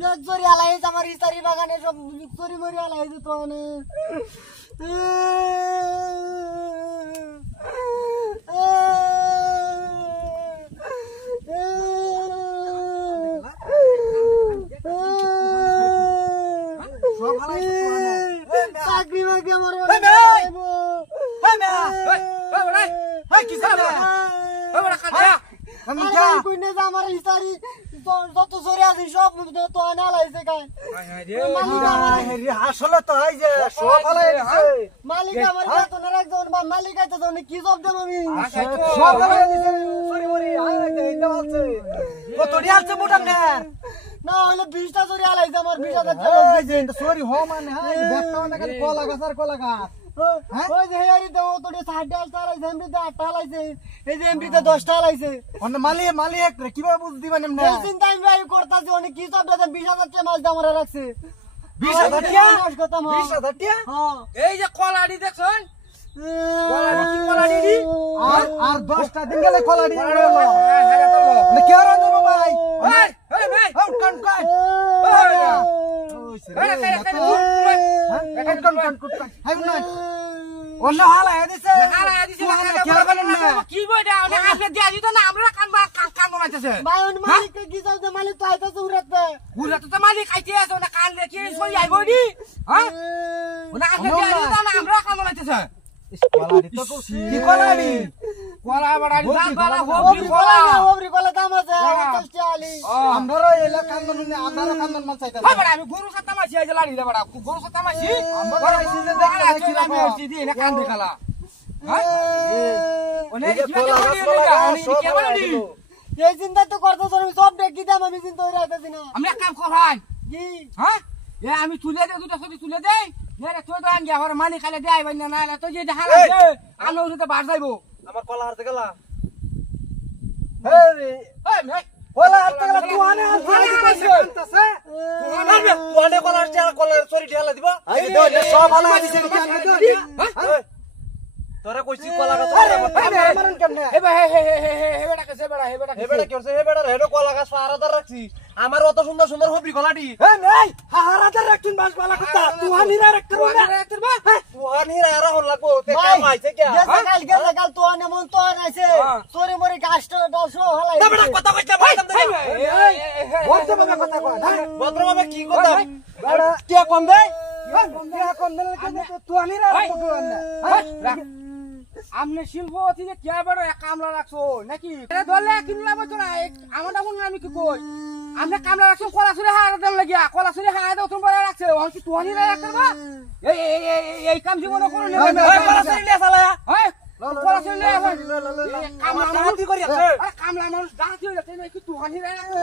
দেখ চুরি আলাইছে আমার ইস্তারি বাগানে সব চুরি মরি আলাইছে তো না চাকরি বাকরি আমার আমার ইস্তারি যত চুরি আছে সব তো আনা লাইছে কাই আসলে তো এই যে সব হালাইছে মালিক আমার বেতনের একজন বা মালিক আইতে তো কি জব দেব আমি সব হালাইছে চুরি মরি আইতে ইন্দা বলছে কত রিয়ালছে মোটা না না হলে 20টা চুরি আলাইছে আমার 20,000 টাকা এই যে চুরি হ মানে হ্যাঁ ব্যস্ত মানে খালি কলা গাছ আর কলা গাছ ওই যে হেয়ারি তো তোড়ে 60 টাকা লাইছে এমবিতে 8 টাকা লাইছে এই যে এমবিতে 10 টাকা লাইছে মানে মালিক কিভাবে বুঝ দিবেন এমনে এই চিন্তা আমি ভাই করতাছি অনেক কি সব দাদা 20,000 টাকা মাছ দামরা রাখছে 20,000 টাকা 20,000 টাকা হ্যাঁ এই যে কলাড়ি দেখছেন কলাড়ি কি কলাড়ি দি আর 10টা দিন গেলে কলাড়ি মানে কি আর দেব ভাই এই ভাই আউট কান কান অন্য হালাই দিছে কি বইটা আপনি দিয়া দিত না আমরা কান বানাইতেছে ভাই ওই মালিক কি সব দে মালিক তো আইতাছে উড়াতে ঘুরে তো মালিক খাইতে আছে না কান লেখি সই আইব দি হ্যাঁ ওনা আপনি দিয়া দিত না আমরা কান বানাইতেছে কলাড়ি তো কি কলাড়ি কলা বাড়াড়ি দাম কলা ওবরি কলা দাম আছে 50 টাকা আলি আমরাও এলা কান্দন আমারও কান্দন মাছ চাইতা ভাই বড় আমি গরু সাতা মাছি আইজ লাড়ি রে বড় গরু সাতা মাছি আমরা আইছি যে দেখি আমি আসছি দি না কান দেখালা হ্যাঁ ওনে এই কলা গাছ সব হালাই এই চিন্তা তো করতেছ আমি সব দেখি দাম আমি চিন্তা করে আইতাছি না আমি এক কাম করাই কি হ্যাঁ এ আমি তুলে দে দুটো ছবি তুলে দেই নে তো তো আনগে আমার মালিক খালে দেই আইবা না না তো যে দেখা লাগছে আলো উঠতে বার যাইবো আমার কলা হারতে গেলা এই রে এই ভাই কলা হারতে গেলা তুয়ানে হারতে তুয়ানে কলা হারতে আর কলা চরি ঢেলা দিবা এই সব হালাই দিছে কি আনতে দে তোরা কইছি কলা গাছ মারন কেমনে হে ভাই হে বেটা কেছে বেটা হে বেটা হেবেড়া কি হইছে হেবেড়া হেডো কলা গাছ হারাদার রাখছি আমার অত সুন্দর সুন্দর হবি কলাটি এই নাই হারাদার রাখছুন বাস কলা কথা তুহানিরা রাখতে বা তুহানিরা আর হল লাগবো তে কাম আইছে কি কাল তো আনে মন তো আনাইছে সরে মরে গাছটা 10 হলাই বেটা কথা কইছ ভাই বলতে বাবা কথা কয় ভদ্র বাবা কি কথা বেটা কে কম দে কে কম দে কেন তুহানিরা রাখবো না আমনে শিল্প থেকে কে বড় এক কামলা রাখছো নাকি এ ধরলে কিনলা বতো না আমারটা কোন আমি কি কই আমনে কামলা রাখছো কলা ছুরি হারা দেন লাগিয়া কলা ছুরি হারা দাও তুমি বড় রাখছো আমি কি তুহানি রাখতে বা এই কাম জীবন করে নেবে কলা ছুরি লিয়া চালায়া এই কলা ছুরি লিয়া আমার ডাহাতি করি আছে কামলা মানুষ ডাহাতি হয়ে যাচ্ছে কি তুহানি রাখতে